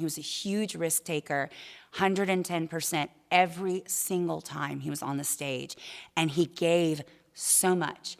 He was a huge risk taker, 110% every single time he was on the stage. And he gave so much.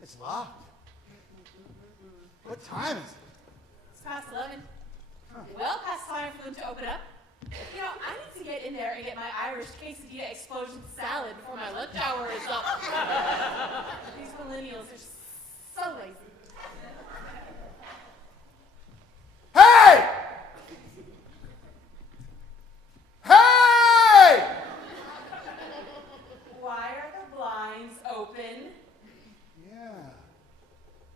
It's locked. What time is it? It's past 11. Well past time for them to open up. You know, I need to get in there and get my Irish quesadilla explosion salad before my lunch hour is up. These millennials are so lazy. Hey! Hey! Why are the blinds open? Yeah.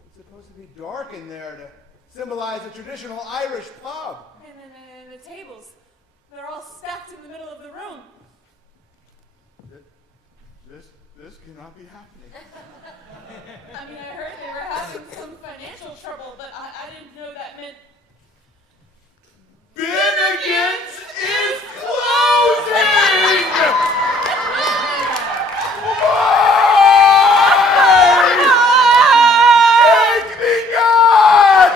It's supposed to be dark in there to symbolize a traditional Irish pub. And then the tables, they're all stacked in the middle of the room. This cannot be happening. I mean, I heard they were having some financial trouble, but I didn't know that meant... Bennigan's is closing! Take me God!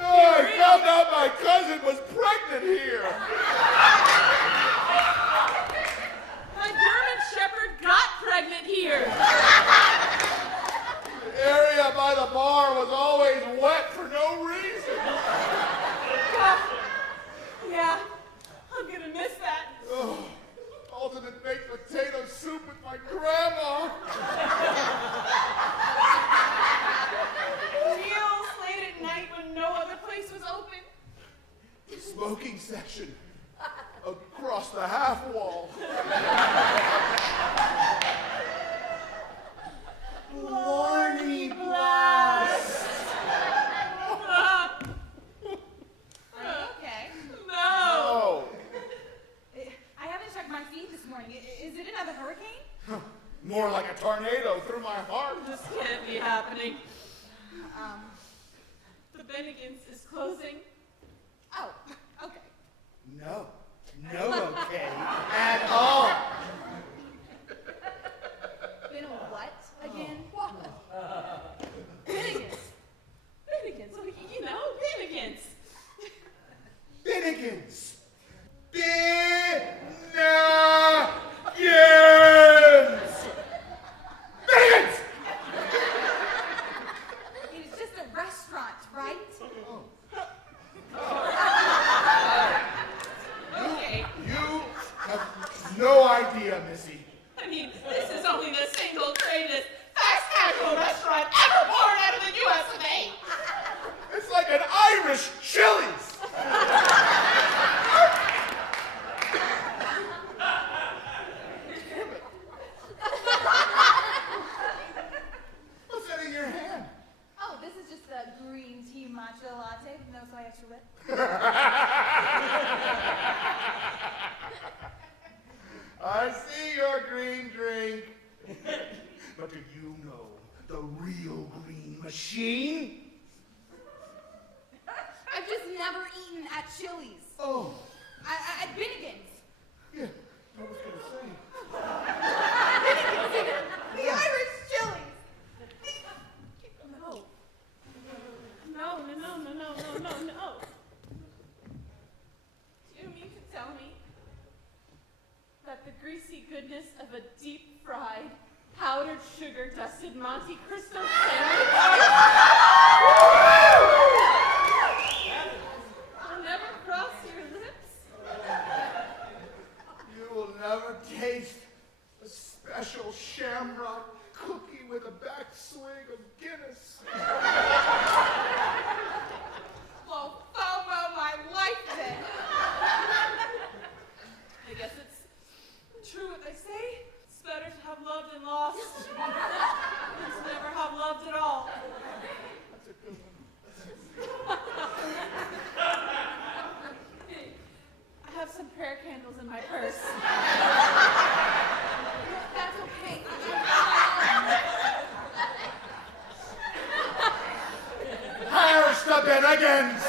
I found out my cousin was pregnant here. My German Shepherd got pregnant here. The area by the bar was always wet for no reason. Yeah, I'm gonna miss that. Oh, alternate baked potato soup with my grandma. Meals late at night when no other place was open. The smoking section across the half wall. have a hurricane? More like a tornado through my heart. This can't be happening. The Bennigan's is closing. Oh, okay. No okay at all. Been a what again? Bennigan's. Bennigan's. You know, Bennigan's. Bennigan's. Bennigan's! It's just a restaurant, right? Okay. You have no idea, Missy. I mean, this is only the single greatest fast casual restaurant ever born out of the U.S. of A. It's like an Irish Chili's. What's that in your hand? Oh, this is just a green tea matcha latte with no soy extra wet. I see your green drink. But do you know the real green machine? I've just never eaten at Chili's. Oh, At Bennigan's. yeah, I was gonna say. The Irish Chili's. No. No. Do you mean to tell me that the greasy goodness of a deep-fried, powdered sugar-dusted Monte Cristo sandwich will never cross your lips? You will never taste a special shamrock cookie with a backswing of Guinness. Well, FOMO my life then. I guess it's true what they say. It's better to have loved and lost than to never have loved at all. That's a good one. Hey, I have some prayer candles in my purse. That's okay. Here's the Bennigan's.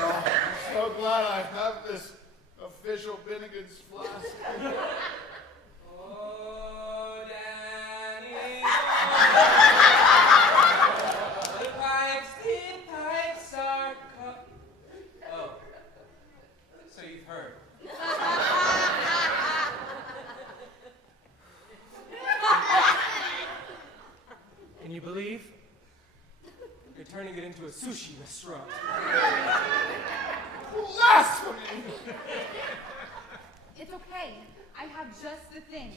Oh, I'm so glad I have this official Bennigan's flask. Oh, Danny, the pipes are Oh, so you've heard. Can you believe? You're turning it into a sushi restaurant. Blasphemy! It's okay. I have just the thing.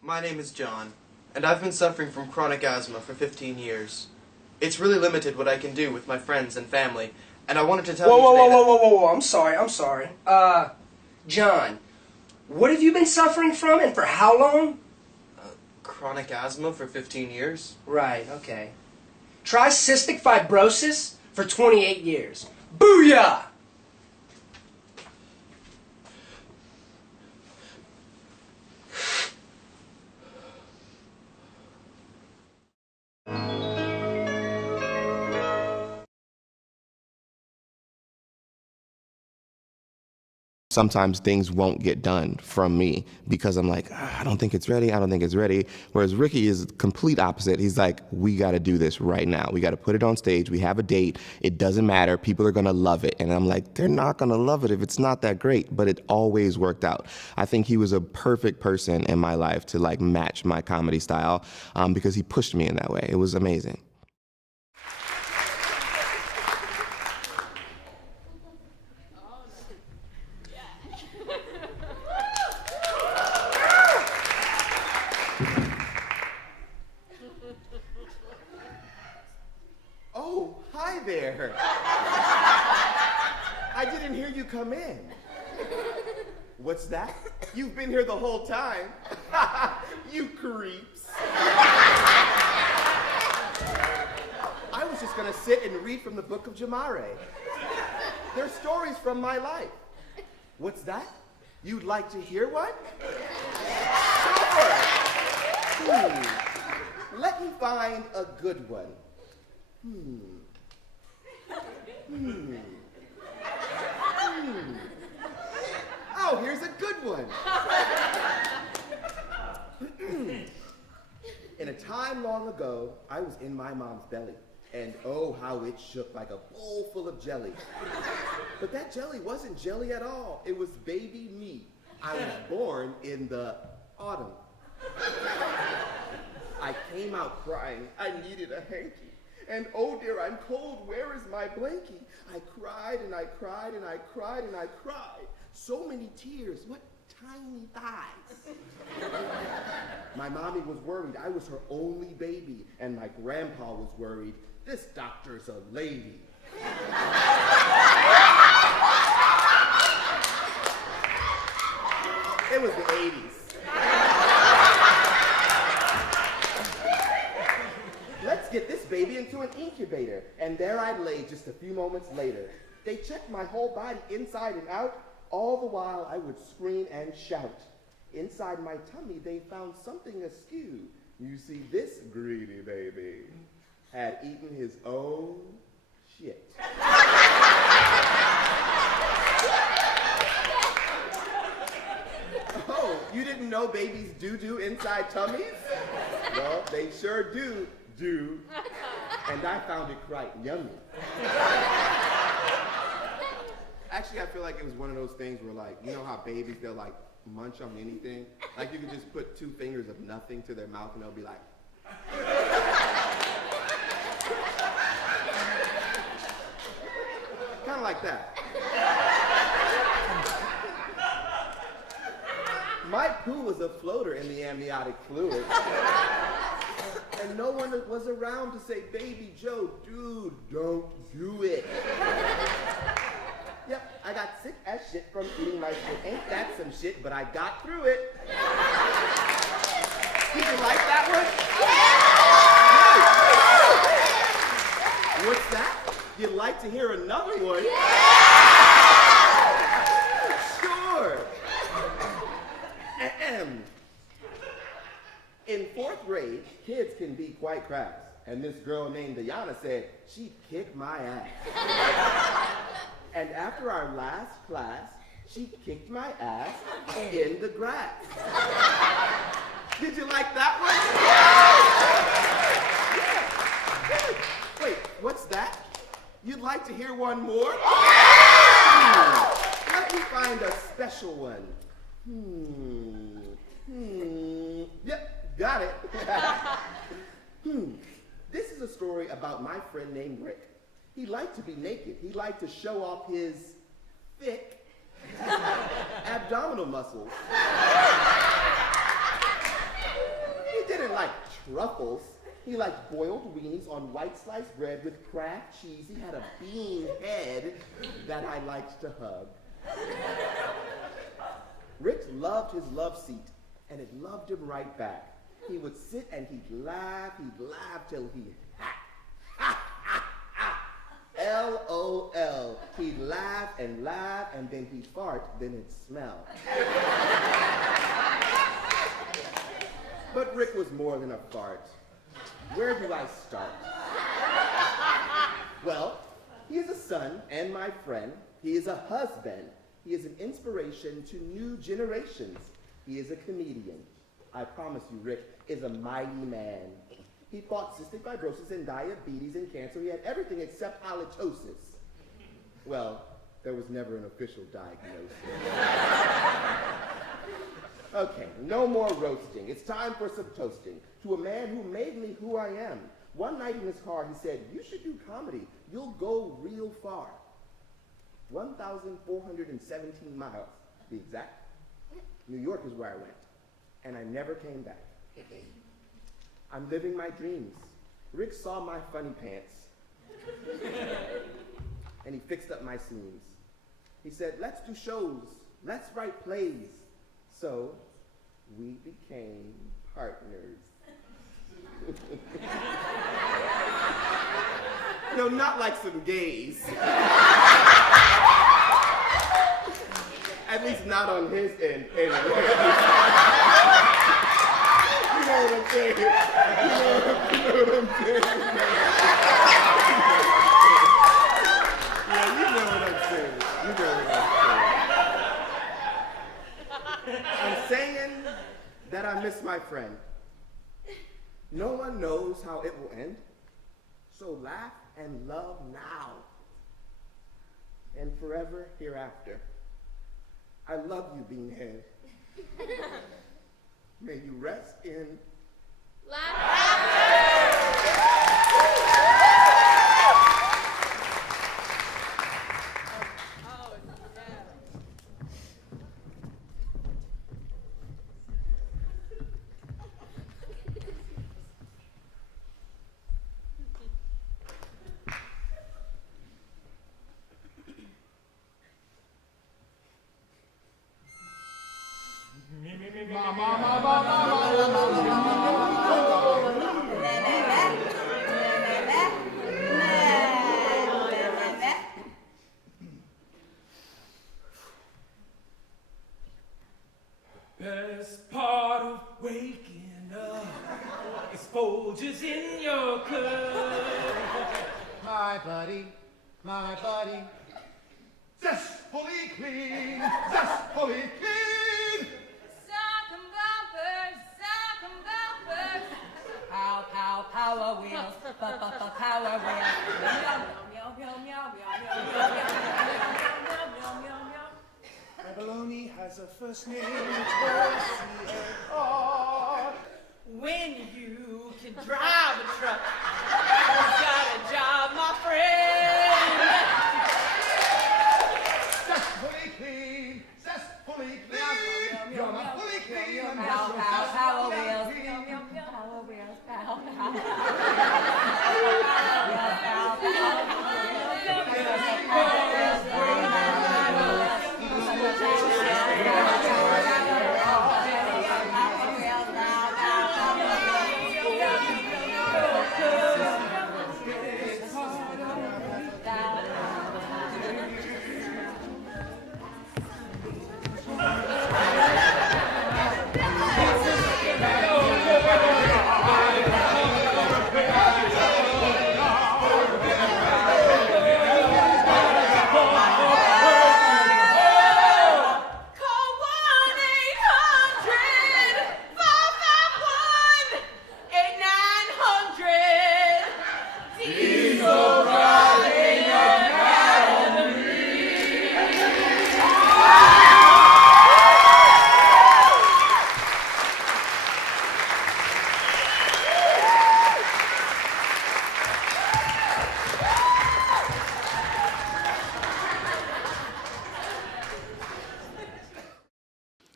My name is John, and I've been suffering from chronic asthma for 15 years. It's really limited what I can do with my friends and family, and I wanted to tell you today that... Whoa, I'm sorry. John, what have you been suffering from, and for how long? Chronic asthma for 15 years? Right, okay. Try cystic fibrosis for 28 years. Booyah! Sometimes things won't get done from me because I'm like, I don't think it's ready. I don't think it's ready. Whereas Ricky is complete opposite. He's like, we got to do this right now. We got to put it on stage. We have a date. It doesn't matter. People are going to love it. And I'm like, they're not going to love it if it's not that great. But it always worked out. I think he was a perfect person in my life to like match my comedy style because he pushed me in that way. It was amazing. Oh, hi there. I didn't hear you come in. What's that? You've been here the whole time. You creeps. I was just gonna sit and read from the book of Jamare. They're stories from my life. What's that? You'd like to hear one? Sure. Let me find a good one. Oh, here's a good one. In a time long ago, I was in my mom's belly, and oh, how it shook like a bowl full of jelly. But that jelly wasn't jelly at all. It was baby me. I was born in the autumn. I came out crying. I needed a hanky. And oh dear, I'm cold, where is my blankie? I cried and I cried and I cried and I cried. So many tears, what tiny thighs. My mommy was worried, I was her only baby. And my grandpa was worried, this doctor's a lady. It was the 80s. Let's get this baby into an incubator. And there I lay just a few moments later. They checked my whole body inside and out. All the while I would scream and shout. Inside my tummy they found something askew. You see, this greedy baby had eaten his own shit. Oh, you didn't know babies do inside tummies? Well, they sure do. And I found it quite yummy. Actually, I feel like it was one of those things where, like, you know how babies, they'll, like, munch on anything? Like, you could just put 2 fingers of nothing to their mouth and they'll be like... kind of like that. My poo was a floater in the amniotic fluid. And no one was around to say, Baby Joe, dude, don't do it. Yep, I got sick as shit from eating my shit. Ain't that some shit, but I got through it. Did you like that one? What's that? You'd like to hear another one? Sure. In 4th grade, kids can be quite crass. And this girl named Diana said, she'd kick my ass. And after our last class, she kicked my ass in the grass. Did you like that one? Yeah. Wait, what's that? You'd like to hear one more? Let me find a special one. Yep, got it. This is a story about my friend named Rick. He liked to be naked. He liked to show off his thick abdominal muscles. He didn't like truffles. He liked boiled weenies on white sliced bread with Kraft cheese. He had a bean head that I liked to hug. Rick loved his love seat, and it loved him right back. He would sit and he'd laugh till he LOL. He'd laugh, and then he'd fart, then it'd smell. But Rick was more than a fart. Where do I start? Well, he is a son and my friend. He is a husband. He is an inspiration to new generations. He is a comedian. I promise you, Rick is a mighty man. He fought cystic fibrosis and diabetes and cancer. He had everything except halitosis. Well, there was never an official diagnosis. Okay, no more roasting. It's time for some toasting to a man who made me who I am. One night in his car, he said, "You should do comedy. You'll go real far." 1,417 miles, to be exact. New York is where I went, and I never came back. I'm living my dreams. Rick saw my funny pants, and he fixed up my seams. He said, "Let's do shows. Let's write plays." So we became partners. No, not like some gays. At least not on his end, anyway. You know what I'm saying? You know what I'm saying? Yeah, you know what I'm saying. You know what I'm saying. I'm saying that I miss my friend. No one knows how it will end. So laugh and love now. And forever hereafter. I love you, Beanhead. May you rest in Best part of waking up is Folgers in your cup. My buddy, zestfully clean, zestfully clean. Sock'em bumpers. Pow, pow, power wheels. Power wheels. Meow, meow, meow, meow, meow, meow, meow, meow, meow, meow. Abalone has a first name, it's O-C-A-R. When you can drive a truck, you've got a job, my friend. Zestfully clean, zestfully clean. You're not fully clean. Pow, pow, power wheels. Power wheels, pow, pow.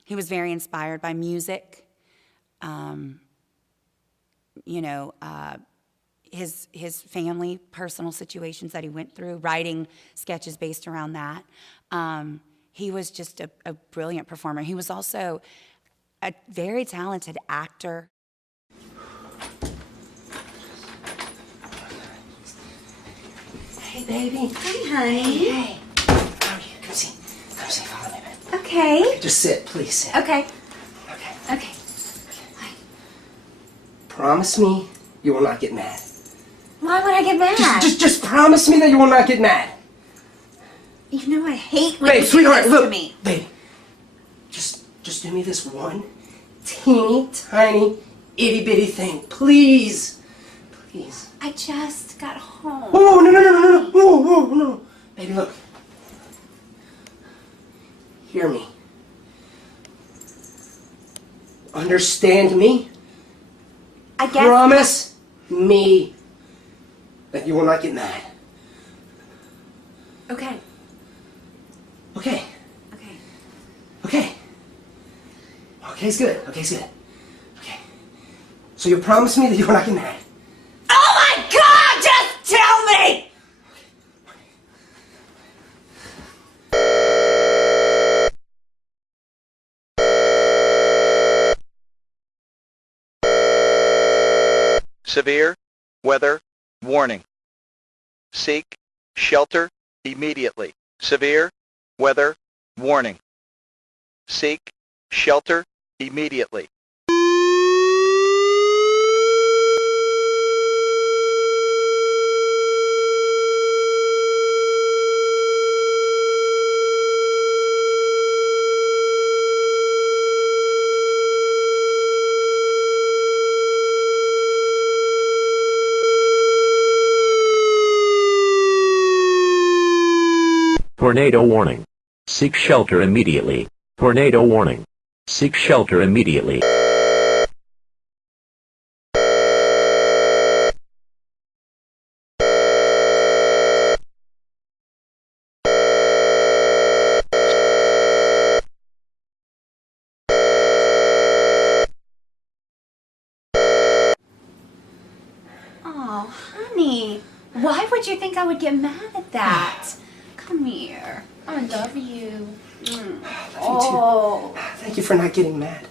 He was very inspired by music. His family, personal situations that he went through, writing sketches based around that. He was just a brilliant performer. He was also a very talented actor. Hey, baby. Hey, honey. Hey. How are you? Come see. Follow me, baby. Okay. Just sit, please sit. Okay. Okay. Okay. Promise me you will not get mad. Why would I get mad? Just promise me that you will not get mad. You know I hate when Babe, you do sweetheart, this look. to me. Babe, just do me this one teeny tiny itty bitty thing, please. Please. I just got home. Whoa, no. Whoa. Baby, look. Hear me. Understand me? I guess. Promise me that you will not get mad. Okay. Okay. Okay. Okay. Okay's good. Okay's good. Okay. So you promise me that you will not get mad. Oh my God! Just tell me! Severe weather warning. Seek shelter immediately. Severe weather warning. Seek shelter immediately. Tornado warning. Seek shelter immediately. Tornado warning. Seek shelter immediately. Oh, honey. Why would you think I would get mad at that? Come here. I love you. Oh. Thank you for not getting mad.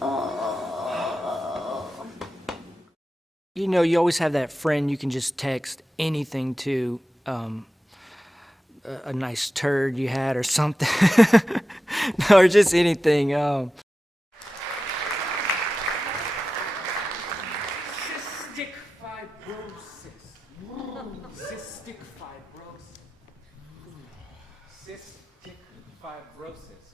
You know, you always have that friend you can just text anything to, a nice turd you had or something, or just anything. Cystic fibrosis. Cystic fibrosis. Cystic fibrosis.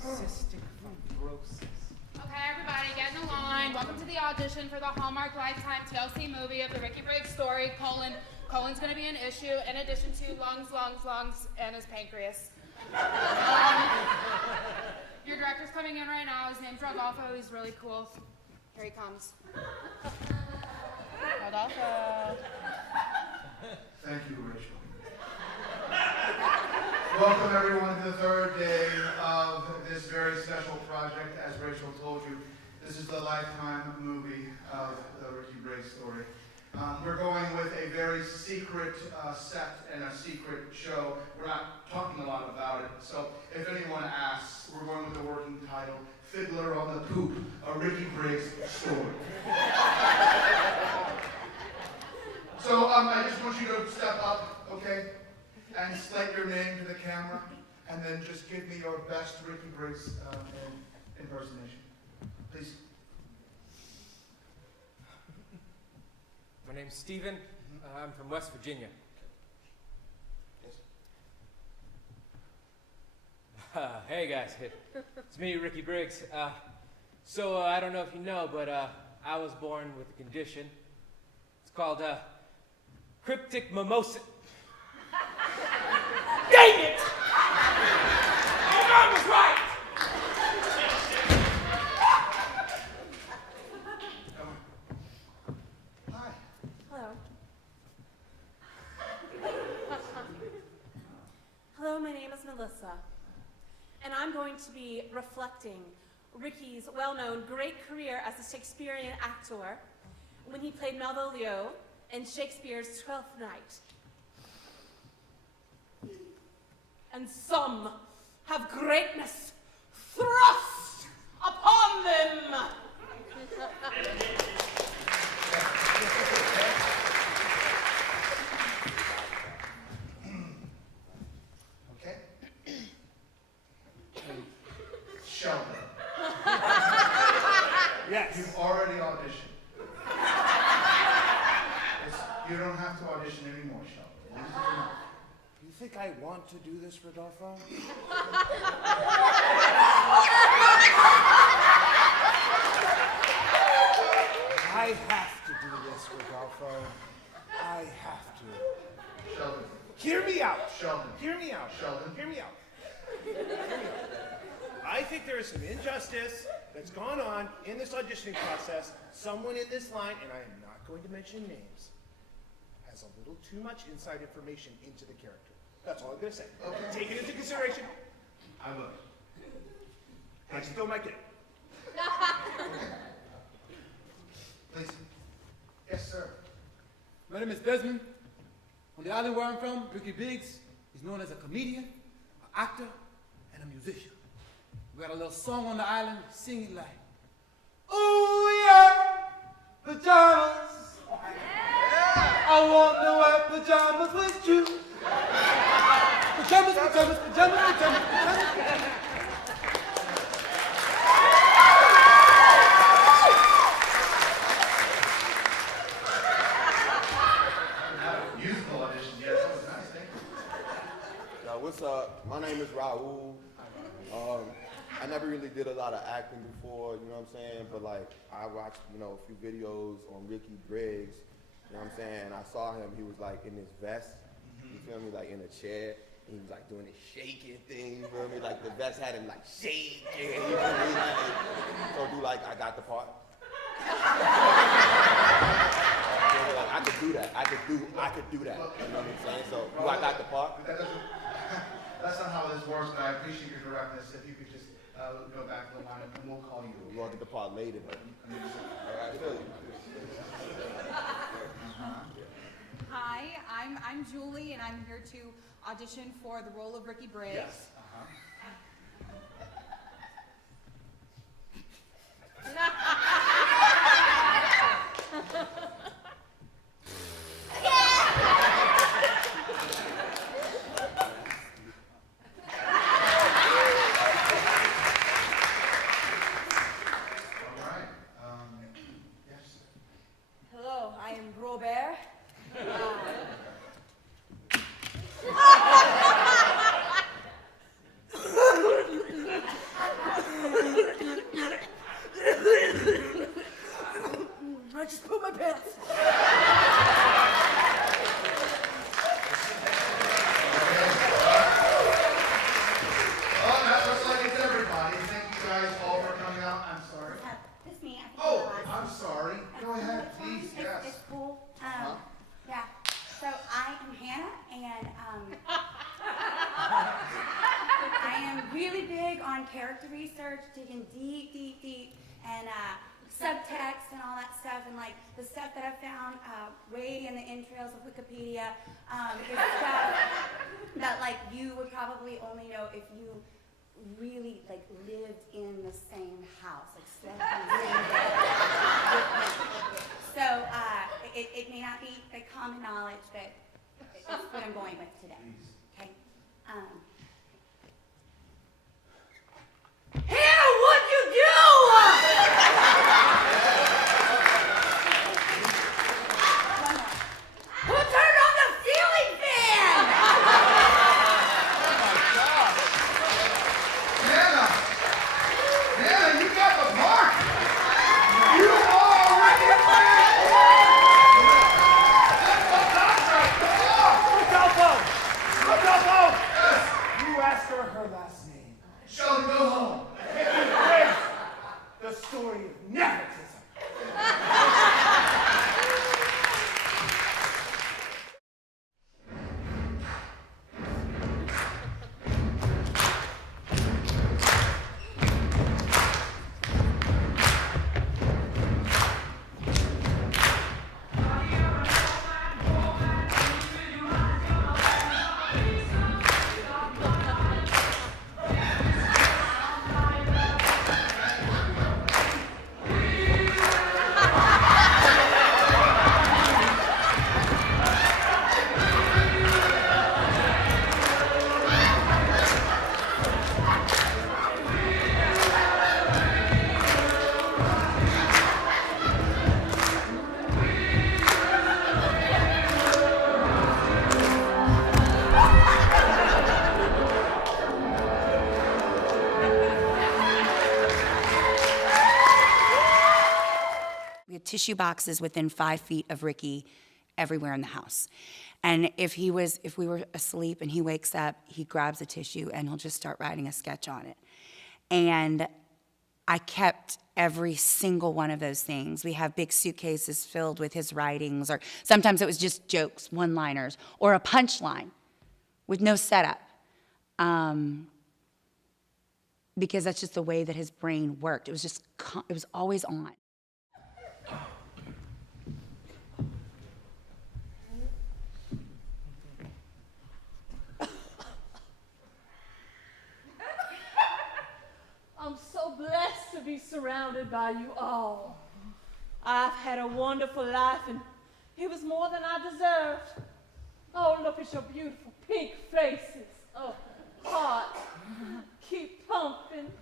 Cystic fibrosis. Okay, everybody, get in the line. Welcome to the audition for the Hallmark Lifetime TLC movie of the Ricky Briggs story, colon's gonna be an issue, in addition to lungs, and his pancreas. Your director's coming in right now. His name's Rodolfo. He's really cool. Here he comes. Rodolfo. Thank you, Rachel. Welcome everyone to the third day of this very special project. As Rachel told you, this is the Lifetime movie of the Ricky Briggs story. We're going with a very secret set and a secret show. We're not talking a lot about it, so if anyone asks, we're going with the working title, Fiddler on the Poop, a Ricky Briggs story. So I just want you to step up, okay, and slate your name to the camera, and then just give me your best Ricky Briggs impersonation, please. My name's Steven. I'm from West Virginia. Hey guys, it's me, Ricky Briggs. So I don't know if you know, but I was born with a condition. It's called cryptic mimosa. Dang it! Your mom was right! Hi. Hello. Hello, my name is Melissa, and I'm going to be reflecting Ricky's well-known great career as a Shakespearean actor when he played Malvolio in Shakespeare's Twelfth Night. And some have greatness thrust upon them. Okay. Sheldon. Yes. You've already auditioned. You don't have to audition anymore, Sheldon. You think I want to do this, Rodolfo? I have to do this, Rodolfo. I have to. Sheldon. Hear me out. Sheldon. Hear me out. Sheldon. Hear me out. Hear me out. I think there is some injustice that's gone on in this auditioning process. Someone in this line, and I am not going to mention names, has a little too much inside information into the character. That's all I'm going to say. Okay. Take it into consideration. I will. I still might get it. Please. Yes, sir. My name is Desmond. On the island where I'm from, Ricky Briggs is known as a comedian, an actor, and a musician. We got a little song on the island, sing it like, ooh yeah, pajamas. Yeah. I want to wear pajamas with you. Pajamas, pajamas, pajamas, pajamas, pajamas. Musical audition, yes, that was nice, thank you. What's up? My name is Raul. I never really did a lot of acting before, you know what I'm saying? But like, I watched, a few videos on Ricky Briggs, you know what I'm saying? I saw him, he was like in his vest, you feel me, like in a chair. He was like doing this shaking thing, you feel me? Like the vest had him like shaking, you feel me? Like, I got the part. Like, I could do that. I could do that. You know what I'm saying? So, I got the part? That's not how this works, but I appreciate your directness. If you could just go back to the line and we'll call you. We'll get the part later, but. I feel you. Hi, I'm Julie, and I'm here to audition for the role of Ricky Briggs. Yes. Hello, I am Robert. I just put my pants. Oh, that looks like it's everybody. Thank you guys all for coming out. I'm sorry. It's me. Oh, I'm sorry. Go ahead, please. Yes. It's cool. Yeah. So I am Hannah, and I am really big on character research, digging deep, and subtext and all that stuff, and like the stuff that I found way in the entrails of Wikipedia is stuff that like you would probably only know if you really like lived in the same house, like slept in the same bed with me. So it may not be like common knowledge, but it's what I'm going with today. Okay. Hannah, what'd you do? Who turned on the ceiling fan? Hannah, you got the part. You already win. That's the contract. Rodolfo. Yes. tissue boxes within 5 feet of Ricky everywhere in the house. And if we were asleep and he wakes up, he grabs a tissue and he'll just start writing a sketch on it. And I kept every single one of those things. We have big suitcases filled with his writings, or sometimes it was just jokes, one-liners, or a punchline with no setup. Because that's just the way that his brain worked. It was always on. I'm so blessed to be surrounded by you all. I've had a wonderful life, and it was more than I deserved. Oh, look at your beautiful pink faces. Oh, heart, keep pumping.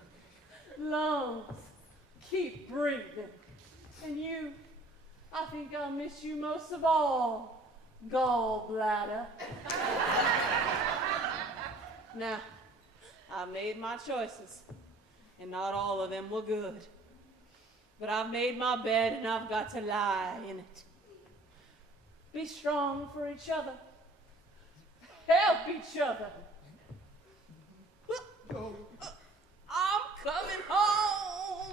Lungs, keep breathing. And you, I think I'll miss you most of all, gallbladder. Now, I made my choices, and not all of them were good. But I've made my bed, and I've got to lie in it. Be strong for each other. Help each other. I'm coming home.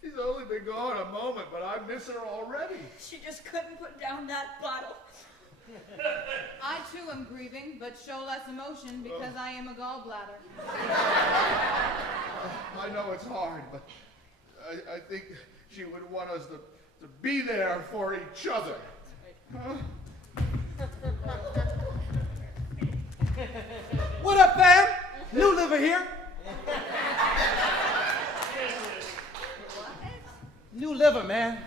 She's only been gone a moment, but I miss her already. She just couldn't put down that bottle. I too am grieving, but show less emotion because I am a gallbladder. I know it's hard, but I think she would want us to be there for each other. Huh? What up, fam? New liver here. New liver, man.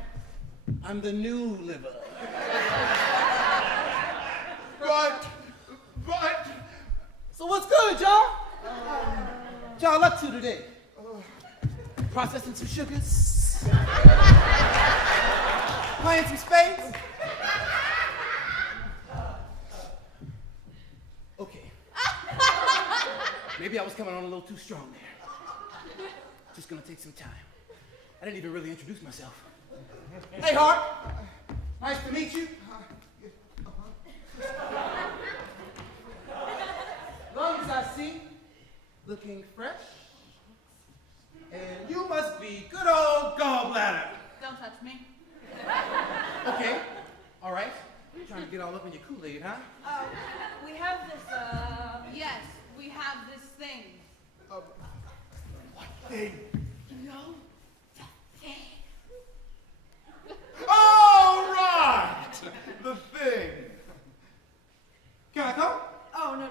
I'm the new liver. But. So what's good, y'all? What y'all up to today? Processing some sugars. Playing some spades. Okay. Maybe I was coming on a little too strong there. Just gonna take some time. I didn't even really introduce myself. Hey, Hart. Nice to meet you. Lungs, I see, looking fresh. And you must be good old gallbladder. Don't touch me. Okay, all right. You're trying to get all up in your Kool-Aid, huh? We have this, yes, we have this thing. What thing? You know? The thing. All right! The thing. Can I come? Oh, no.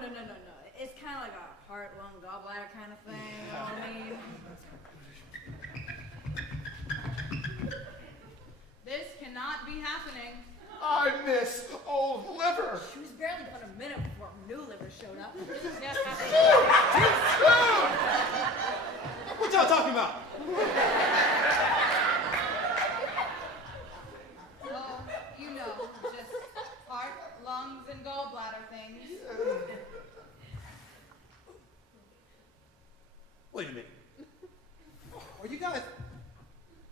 It's kind of like a heart, lung, gallbladder kind of thing, you know what I mean? This cannot be happening. I miss old liver. She was barely but a minute before new liver showed up. This is not happening. What y'all talking about? Oh, you know, just heart, lungs, and gallbladder things. Wait a minute. Are you guys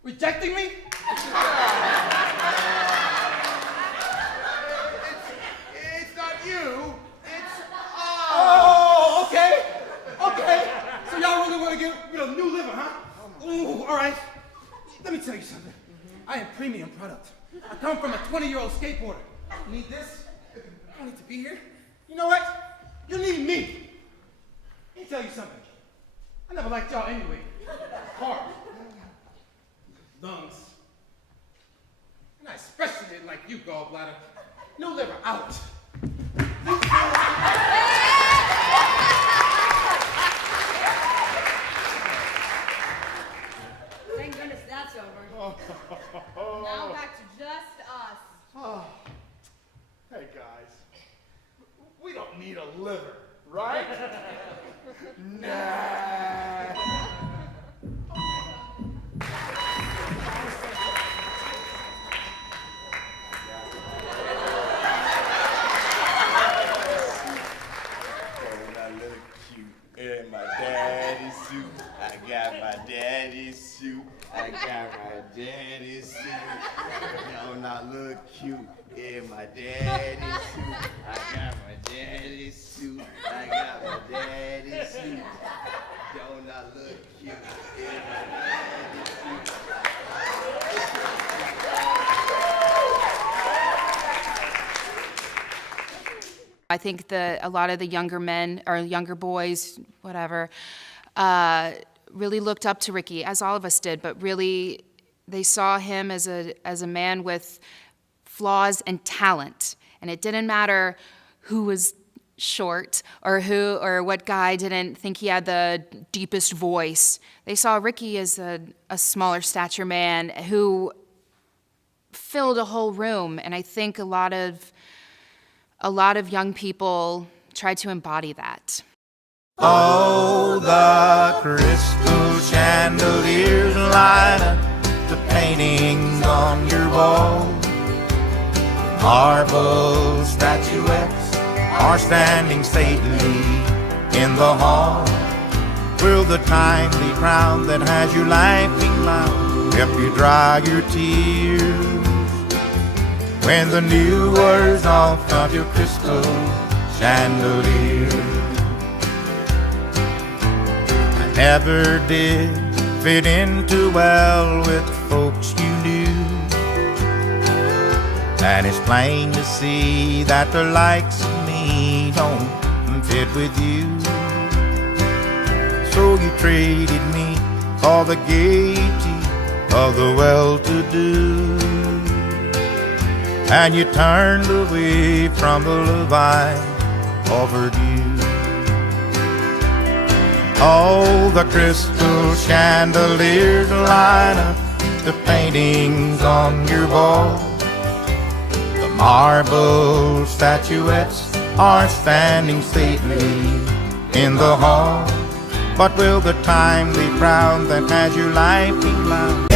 rejecting me? It's not you. It's us. Oh, okay. So y'all really want to get rid of new liver, huh? Ooh, all right. Let me tell you something. I am premium product. I come from a 20-year-old skateboarder. You need this? I don't need to be here. You know what? You need me. Let me tell you something. I never liked y'all anyway. Heart. Lungs. And I especially didn't like you, gallbladder. No liver out. Thank goodness that's over. Now back to just us. Hey, guys. We don't need a liver, right? Nah. I got my daddy's suit. I got my daddy's suit. Don't I look cute in my daddy's suit? I got my daddy's suit. I got my daddy's suit. Don't I look cute in my daddy's suit? I think a lot of the younger men or younger boys, whatever, really looked up to Ricky, as all of us did, but really they saw him as a man with flaws and talent. And it didn't matter who was short or what guy didn't think he had the deepest voice. They saw Ricky as a smaller stature man who filled a whole room. And I think a lot of young people tried to embody that. Oh, the crystal chandeliers light up the paintings on your wall. Marble statuettes are standing stately in the hall. Will the timely crowd that has you laughing loud help you dry your tears? When the new words off of your crystal chandelier. I never did fit in too well with the folks you knew, and it's plain to see that the likes of me don't fit with you. So you traded me for the gaiety of the well-to-do, and you turned away from the love I offered you. All the crystal chandeliers light up the paintings on your wall. The marble statuettes are standing stately in the hall. But will the timely crowd that has you laughing loud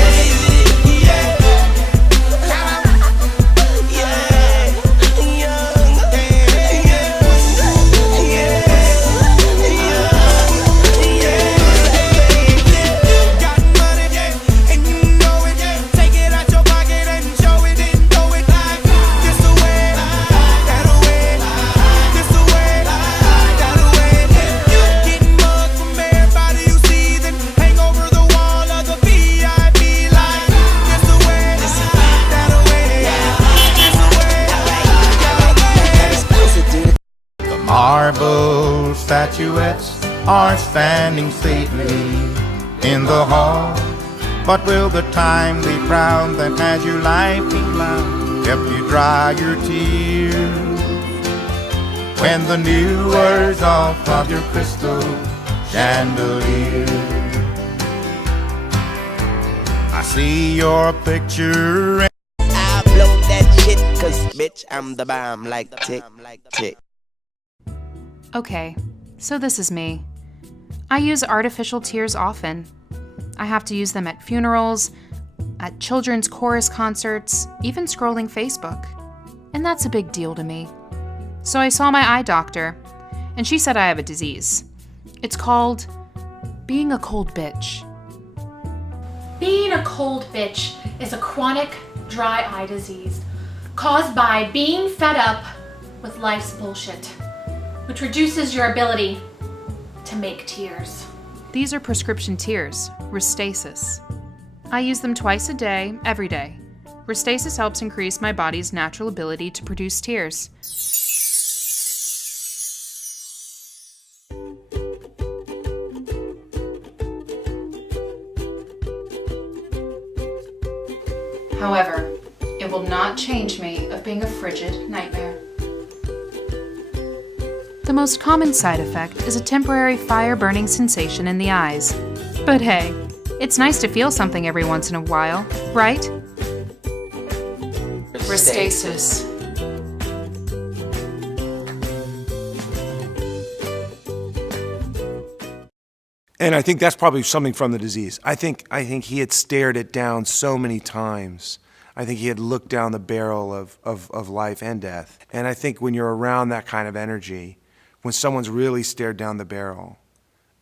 marble statuettes are standing stately in the hall. But will the timely crowd that has you laughing loud help you dry your tears? When the new words off of your crystal chandelier. I see your picture. I blow that shit, cause bitch, I'm the bomb like tick, tick. Okay, so this is me. I use artificial tears often. I have to use them at funerals, at children's chorus concerts, even scrolling Facebook. And that's a big deal to me. So I saw my eye doctor, and she said I have a disease. It's called being a cold bitch. Being a cold bitch is a chronic dry eye disease caused by being fed up with life's bullshit, which reduces your ability to make tears. These are prescription tears, Restasis. I use them twice a day, every day. Restasis helps increase my body's natural ability to produce tears. However, it will not change me of being a frigid nightmare. The most common side effect is a temporary fire-burning sensation in the eyes. But hey, it's nice to feel something every once in a while, right? Restasis. And I think that's probably something from the disease. I think he had stared it down so many times. I think he had looked down the barrel of life and death. And I think when you're around that kind of energy, when someone's really stared down the barrel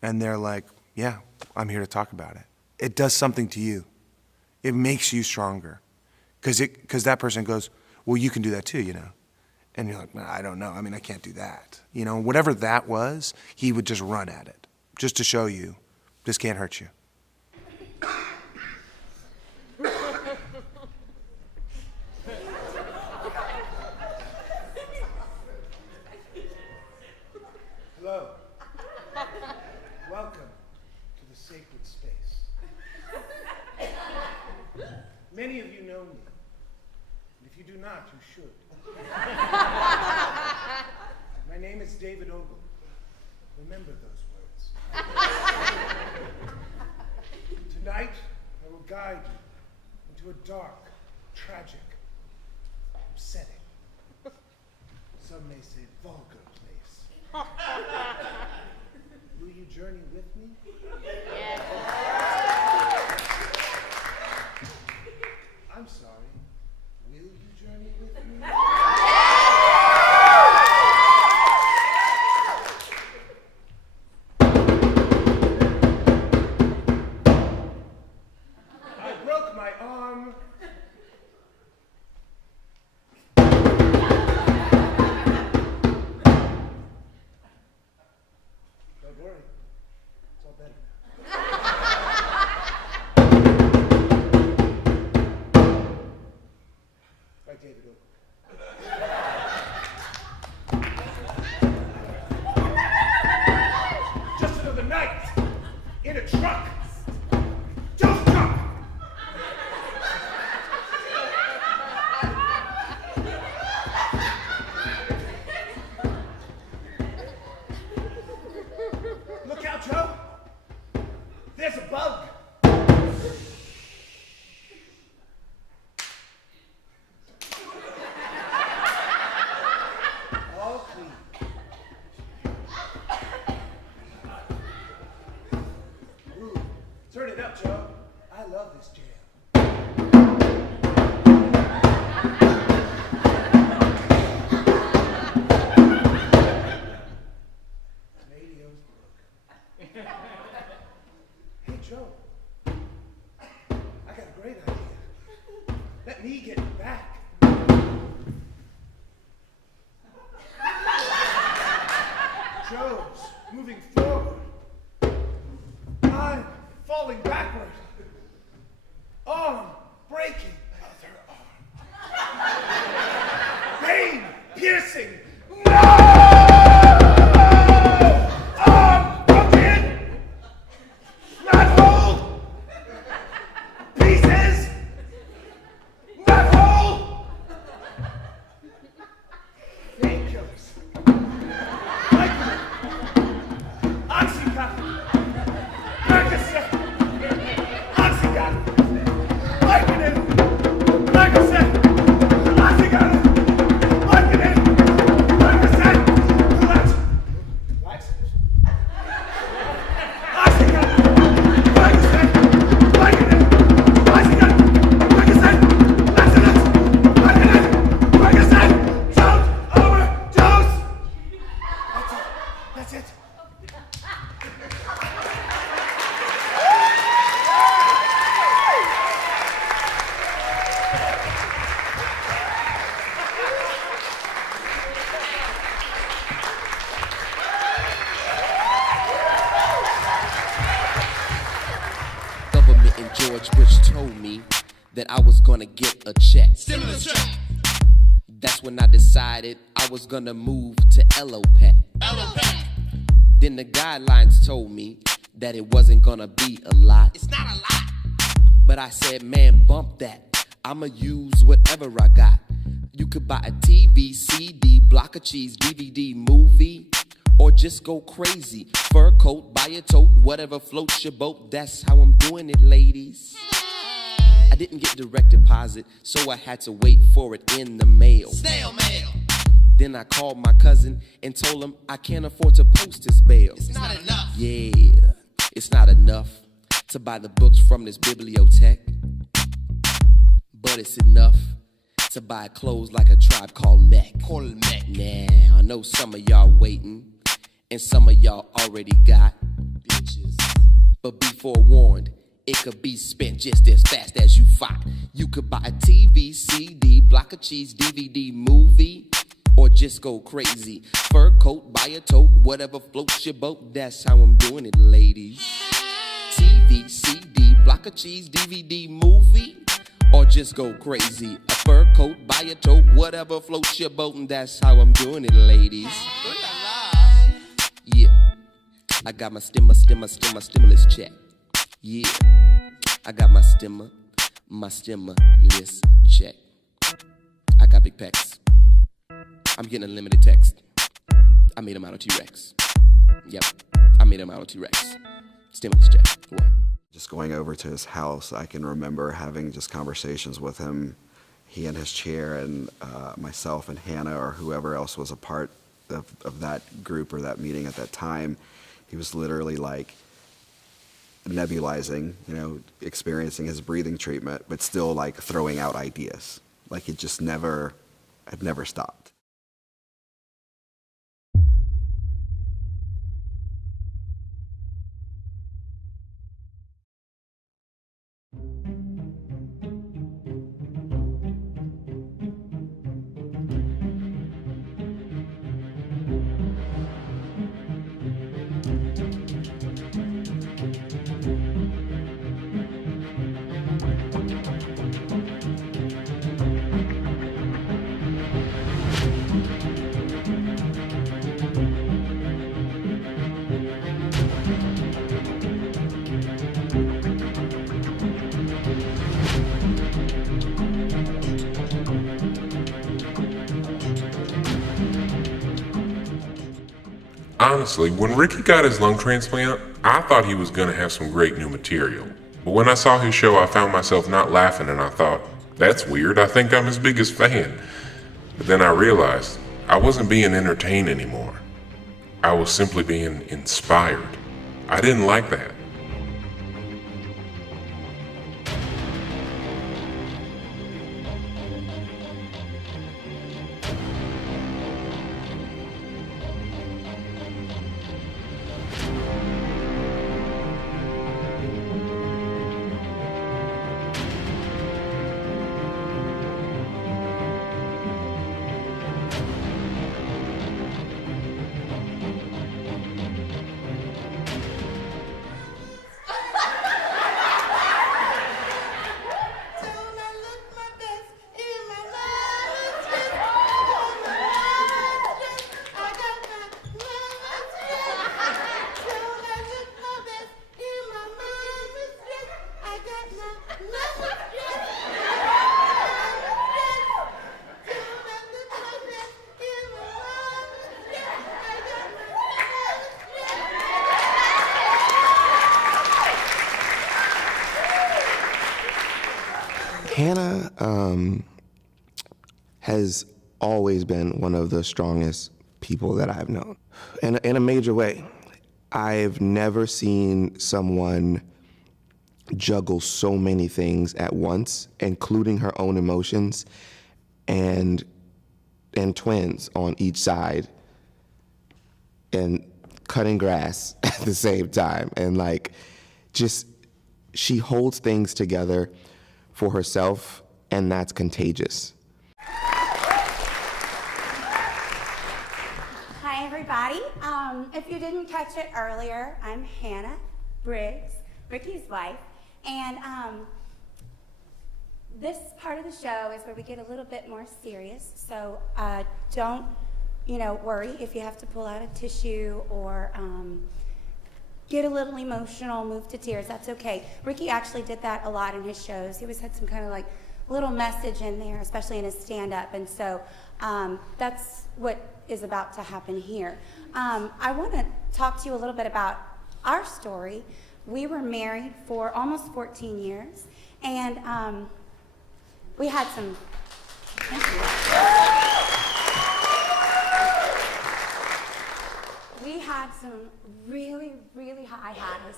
and they're like, yeah, I'm here to talk about it. It does something to you. It makes you stronger. Because that person goes, well, you can do that too, you know. And you're like, I don't know. I mean, I can't do that. You know, whatever that was, he would just run at it, just to show you, this can't hurt you. Hello. Welcome to the sacred space. Many of you know me. And if you do not, you should. My name is David Ogle. Remember those words. Tonight, I will guide you into a dark, tragic, upsetting, some may say vulgar place. Will you journey with me? Yes. I'm sorry. Will you journey with me? I broke my arm. Don't worry. It's all better now. By David Ogle. Just another night in a truck. Don't come. Look out, Joe. There's a bug. All clean. Ooh, turn it up, Joe. I love this jam. Radio's broken. Hey, Joe. I got a great idea. Let me get it back. Joe's moving forward. I'm falling backward. Arm breaking. Other arm. Pain piercing. No! Arm broken. Not whole. Pieces. Not whole. Painkillers. Oxycontin. Percocet. Oxycontin. Vicodin. Percocet. Oxycontin. Vicodin. Percocet. Relax. Relax. Oxycontin. Percocet. Vicodin. Oxycontin. Percocet. Laxatives. Vicodin. Percocet. Don't overdose. That's it. That's it. Government and George Bush told me that I was gonna get a check. Stimulus check. That's when I decided I was gonna move to LOPEC. Then the guidelines told me that it wasn't gonna be a lot. It's not a lot. But I said, man, bump that. I'ma use whatever I got. You could buy a TV, CD, block of cheese, DVD, movie, or just go crazy. Fur coat, buy a tote, whatever floats your boat. That's how I'm doing it, ladies. I didn't get direct deposit, so I had to wait for it in the mail. Snail mail. Then I called my cousin and told him I can't afford to post his bail. It's not enough. Yeah, it's not enough to buy the books from this bibliothèque, but it's enough to buy clothes like a Tribe Called Mac. Now, I know some of y'all waiting, and some of y'all already got bitches. But be forewarned, it could be spent just as fast as you fought. You could buy a TV, CD, block of cheese, DVD, movie, or just go crazy. Fur coat, buy a tote, whatever floats your boat. That's how I'm doing it, ladies. TV, CD, block of cheese, DVD, movie, or just go crazy. A fur coat, buy a tote, whatever floats your boat. And that's how I'm doing it, ladies. Yeah, I got my stimulus check. Yeah, I got my stimulus check. I got big pecs. I'm getting unlimited text. I made him out of T-Rex. Yep, I made him out of T-Rex. Stimulus check. What? Just going over to his house, I can remember having just conversations with him, he and his chair, and myself and Hannah or whoever else was a part of that group or that meeting at that time. He was literally like nebulizing, you know, experiencing his breathing treatment, but still like throwing out ideas. Like it just never stopped. Honestly, when Ricky got his lung transplant, I thought he was going to have some great new material. But when I saw his show, I found myself not laughing and I thought, that's weird, I think I'm his biggest fan. But then I realized I wasn't being entertained anymore. I was simply being inspired. I didn't like that. Hannah has always been one of the strongest people that I've known. In a major way. I've never seen someone juggle so many things at once, including her own emotions and twins on each side, and cutting grass at the same time. And like, just, she holds things together for herself, and that's contagious. Hi, everybody. If you didn't catch it earlier, I'm Hannah Briggs, Ricky's wife, and this part of the show is where we get a little bit more serious, so don't, worry if you have to pull out a tissue or get a little emotional, move to tears, that's okay. Ricky actually did that a lot in his shows. He always had some kind of like little message in there, especially in his stand-up, and so that's what is about to happen here. I want to talk to you a little bit about our story. We were married for almost 14 years, and we had some, thank you. We had some really, really high highs,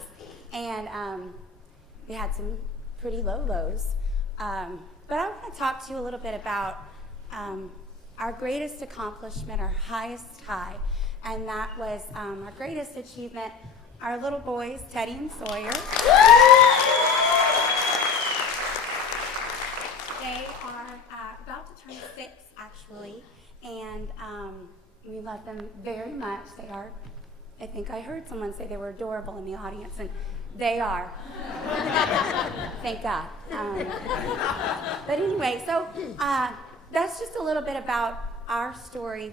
and we had some pretty low lows. But I want to talk to you a little bit about our greatest accomplishment, our highest high, and that was our greatest achievement our little boys, Teddy and Sawyer. They are about to turn 6, actually, and we love them very much. They are, I think I heard someone say they were adorable in the audience, and they are. Thank God. But anyway, so that's just a little bit about our story.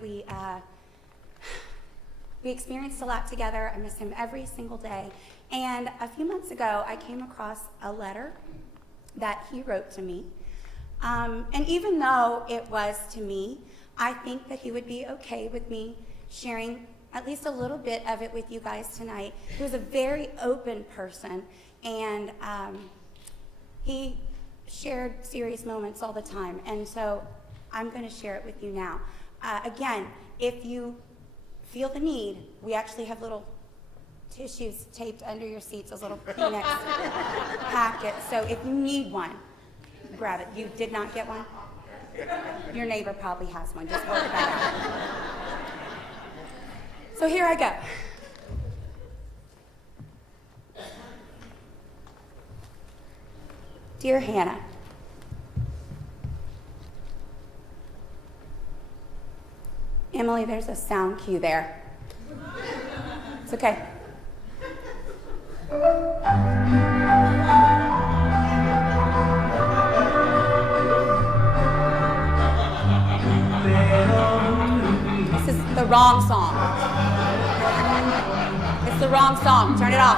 We experienced a lot together. I miss him every single day. And a few months ago, I came across a letter that he wrote to me. And even though it was to me, I think that he would be okay with me sharing at least a little bit of it with you guys tonight. He was a very open person, and he shared serious moments all the time. And so I'm going to share it with you now. Again, if you feel the need, we actually have little tissues taped under your seats, those little Kleenex packets. So if you need one, grab it. You did not get one? Your neighbor probably has one. Just work that out. So here I go. Dear Hannah, Emily, there's a sound cue there. It's okay. This is the wrong song. It's the wrong song. Turn it off.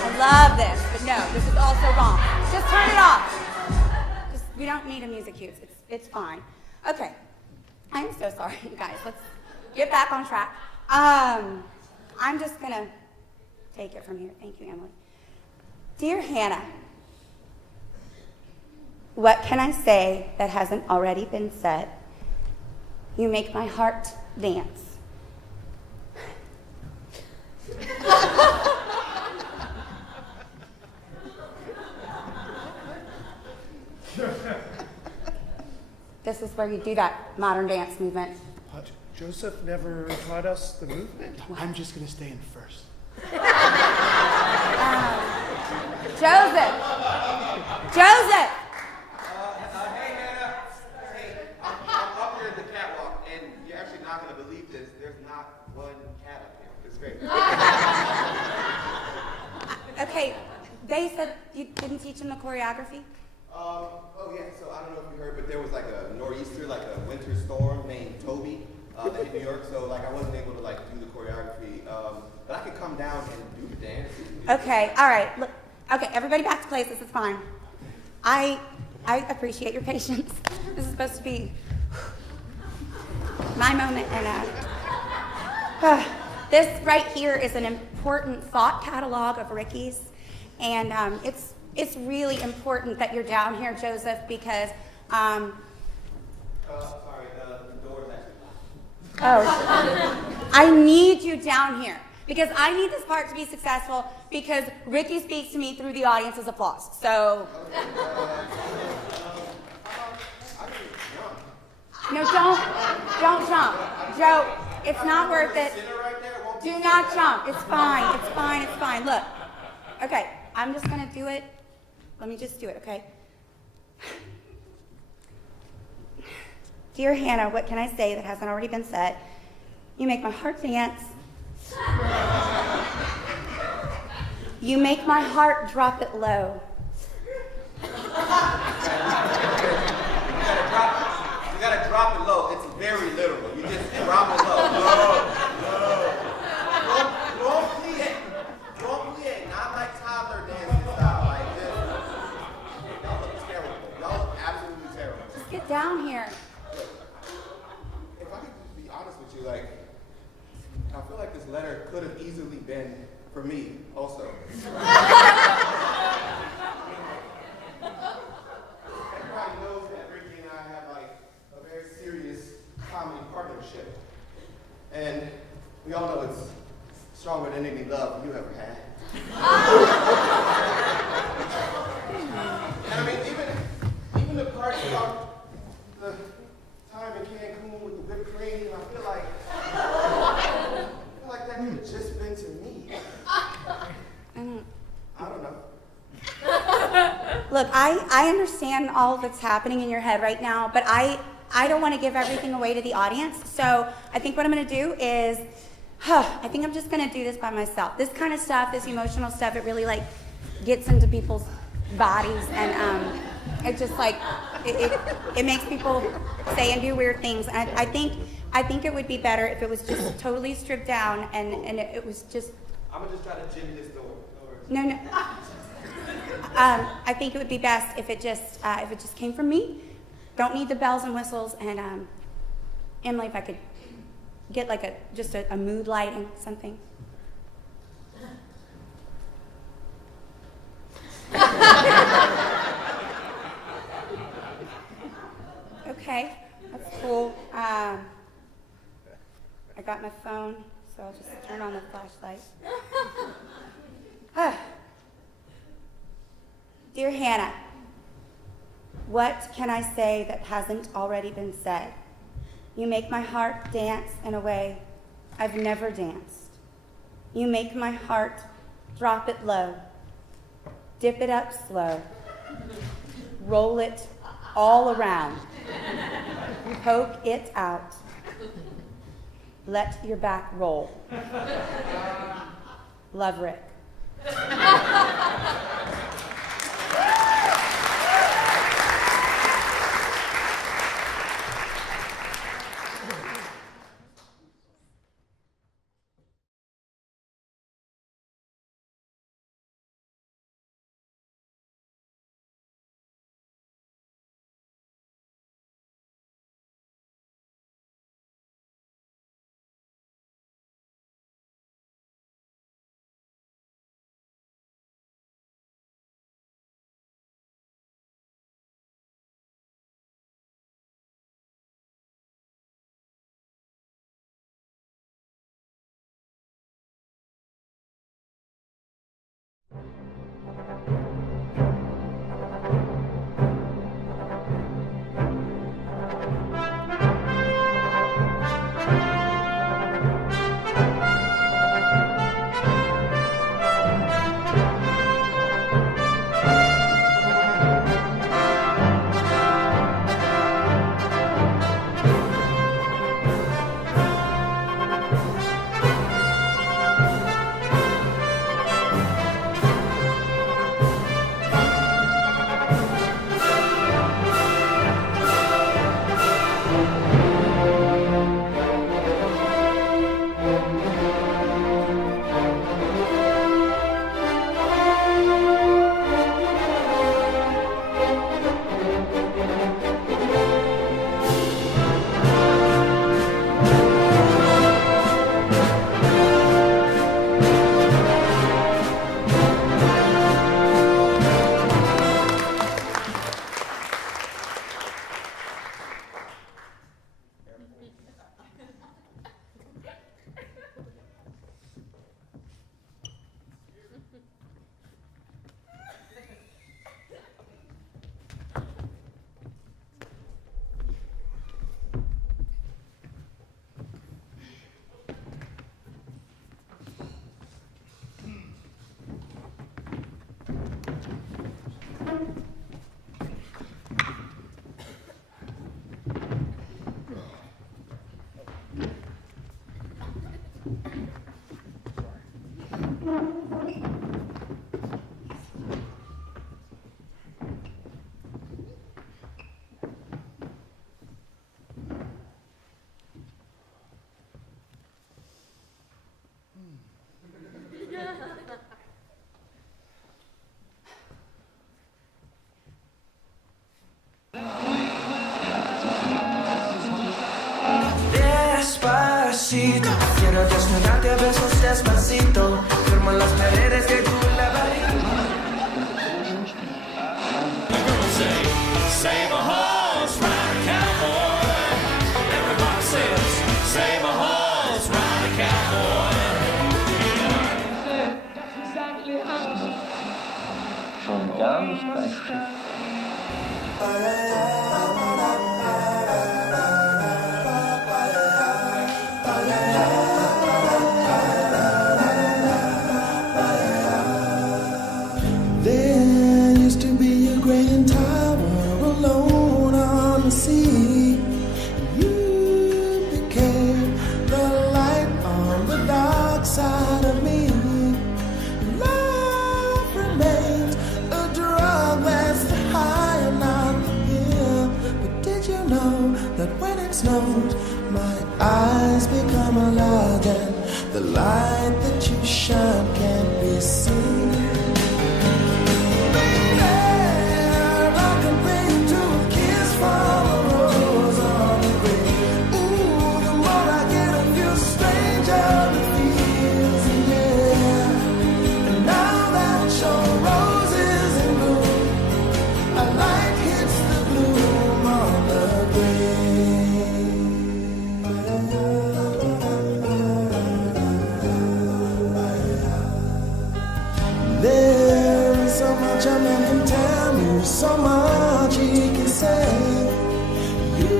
I love this, but no, this is also wrong. Just turn it off. We don't need a music cue. It's fine. Okay. I'm so sorry, you guys. Let's get back on track. I'm just going to take it from here. Thank you, Emily. Dear Hannah, what can I say that hasn't already been said? You make my heart dance. This is where you do that modern dance movement. But Joseph never taught us the movement. I'm just going to stay in first. Joseph! Joseph! Hey, Hannah. Hey, I'm up here at the catwalk, and you're actually not going to believe this. There's not one cat up here. It's great. Okay, they said you didn't teach him the choreography? Oh yeah, so I don't know if you heard, but there was like a nor'easter, like a winter storm named Toby that hit New York, so like I wasn't able to like do the choreography, but I could come down and do the dance. Okay, all right. Look, okay, everybody back to places, it's fine. I appreciate your patience. This is supposed to be my moment, and this right here is an important thought catalog of Ricky's, and it's really important that you're down here, Joseph, because Sorry, the door is actually locked. Oh, I need you down here because I need this part to be successful because Ricky speaks to me through the audience's applause. So, no, don't jump, Joe. It's not worth it. Do not jump. It's fine. It's fine. It's fine. Look, okay. I'm just gonna do it. Let me just do it, okay? Dear Hannah, what can I say that hasn't already been said? You make my heart dance. You make my heart drop it low. You gotta drop it low. It's very literal. You just drop it low. Don't plie. Don't plie. Not like toddler dancing style. Like this. Y'all look terrible. Y'all look absolutely terrible. Just get down here. Look, if I could just be honest with you, like, I feel like this letter could have easily been for me also. Everybody knows that Ricky and I have like a very serious comedy partnership. And we all know it's stronger than any love you ever had. And I mean, even the part about the time in Cancun with the whipped cream, I feel like then to me? I don't know. Look, I understand all that's happening in your head right now, but I don't want to give everything away to the audience. So I think what I'm going to do is, I think I'm just going to do this by myself. This kind of stuff, this emotional stuff, it really like gets into people's bodies, and it just like it makes people say and do weird things. And I think it would be better if it was just totally stripped down and it was just. I'm gonna just try to jimmy this door. No. I think it would be best if it just came from me. Don't need the bells and whistles. And Emily, if I could get like a mood lighting, something. Okay, that's cool. I got my phone, so I'll just turn on the flashlight. Dear Hannah, what can I say that hasn't already been said? You make my heart dance in a way I've never danced. You make my heart drop it low, dip it up slow, roll it all around, poke it out, let your back roll. Love, Rick. Despacito, quiero desnudarte a besos despacito. Firmo las paredes de tu laberinto. Save a horse, ride a cowboy. Everybody says, save a horse, ride a cowboy. That's exactly how. Schon ganz recht. much a man can tell me, so much he can say. You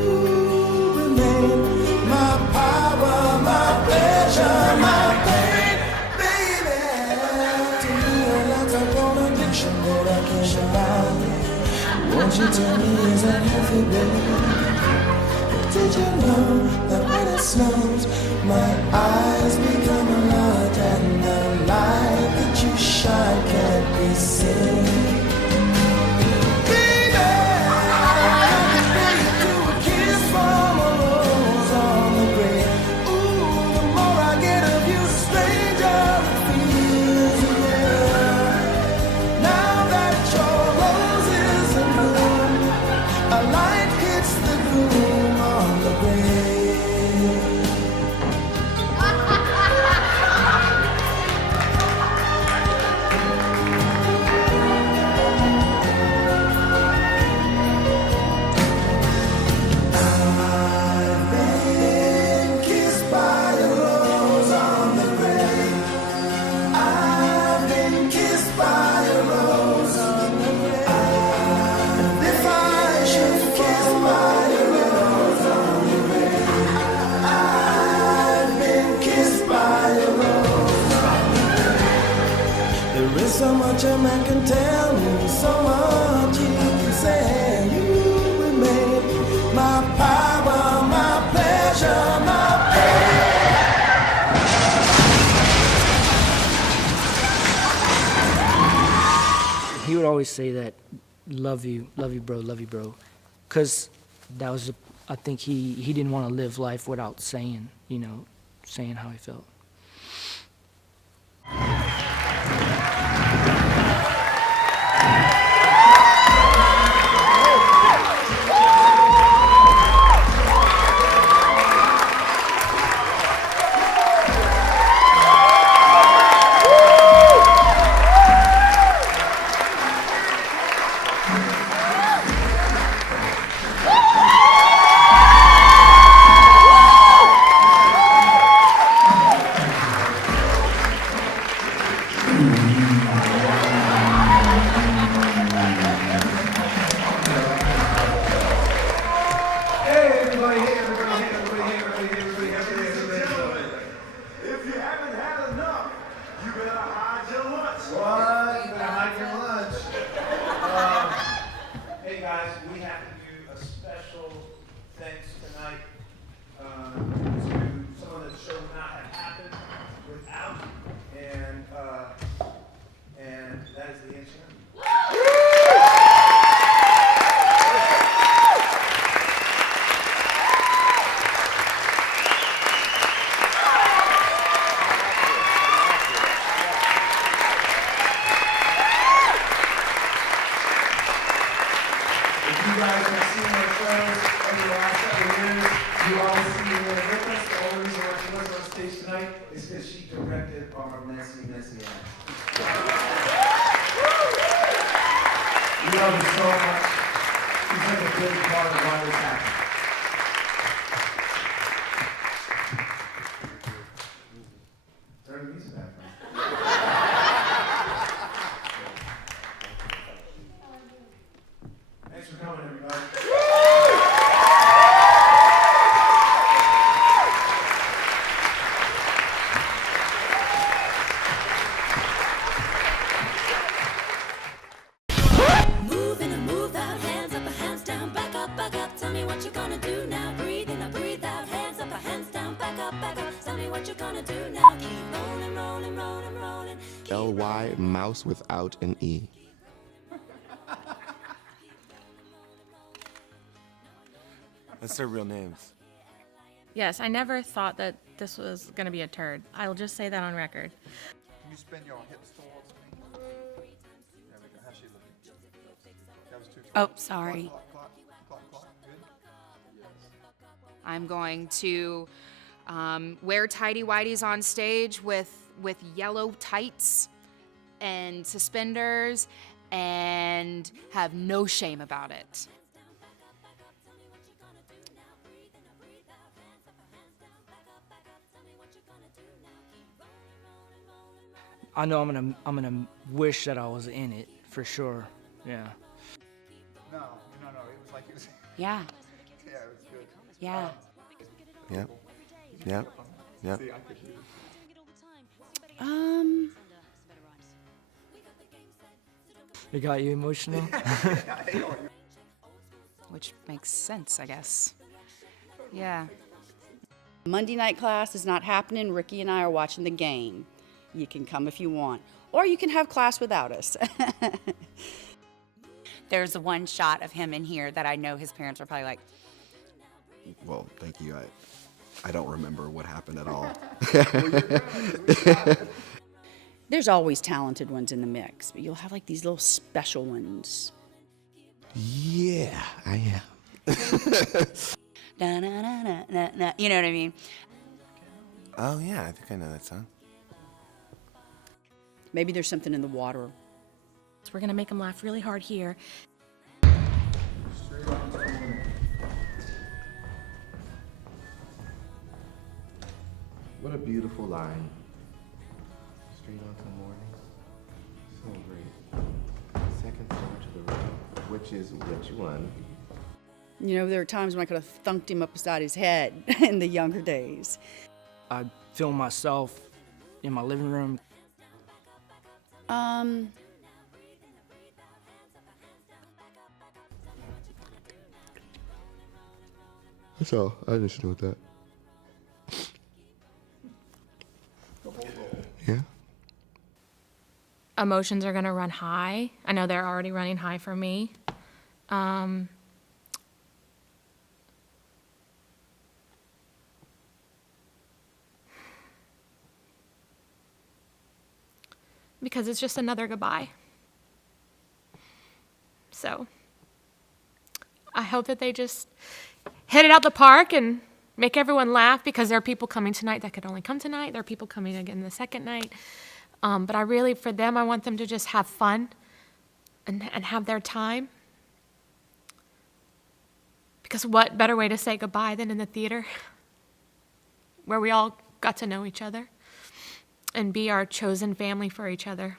remain my power, my pleasure, my pain, baby. To me, you're like a contradiction that I can't survive. Won't you tell me, is that healthy, baby? Did you know that when it snows, my eyes become a lot and the light that you shine can't be seen? Baby, I compare you to a kiss from a rose on the grave. Ooh, the more I get of you, the stranger it feels, yeah. Now that your rose is in bloom, a light hits the gloom on the grave. So much a man can tell me, so much he can say. You remain my power, my pleasure, my pain. He would always say that, love you, bro, because that was, I think he didn't want to live life without saying, saying how he felt. L-Y, mouse without an E. That's their real names. Yes, I never thought that this was going to be a turd. I'll just say that on record. Can you spin your hips towards me? There we go. How's she looking? That was too Oh, sorry. I'm going to wear tighty-whities on stage with yellow tights and suspenders and have no shame about it. I know I'm gonna wish that I was in it for sure. Yeah. No. It was like it was. Yeah. Yeah, it was good. Yeah. Yep. Yep. Yep. See, I could do it. It got you emotional? Which makes sense, I guess. Yeah. Monday night class is not happening. Ricky and I are watching the game. You can come if you want, or you can have class without us. There's one shot of him in here that I know his parents were probably like, Well, thank you. I don't remember what happened at all. There's always talented ones in the mix, but you'll have like these little special ones. Yeah, I am. na, na, na, na, na, na. You know what I mean? Oh, yeah, I think I know that song. Maybe there's something in the water. So we're gonna make them laugh really hard here. What a beautiful line. Straight on to morning. So great. Second star to the right, which is which one? You know, there are times when I could have thunked him up beside his head in the younger days. I film myself in my living room. That's all. I just know that. Yeah. Emotions are gonna run high. I know they're already running high for me. Because it's just another goodbye. So I hope that they just hit it out the park and make everyone laugh, because there are people coming tonight that could only come tonight. There are people coming again the second night. But I really, for them, I want them to just have fun and have their time. Because what better way to say goodbye than in the theater, where we all got to know each other and be our chosen family for each other.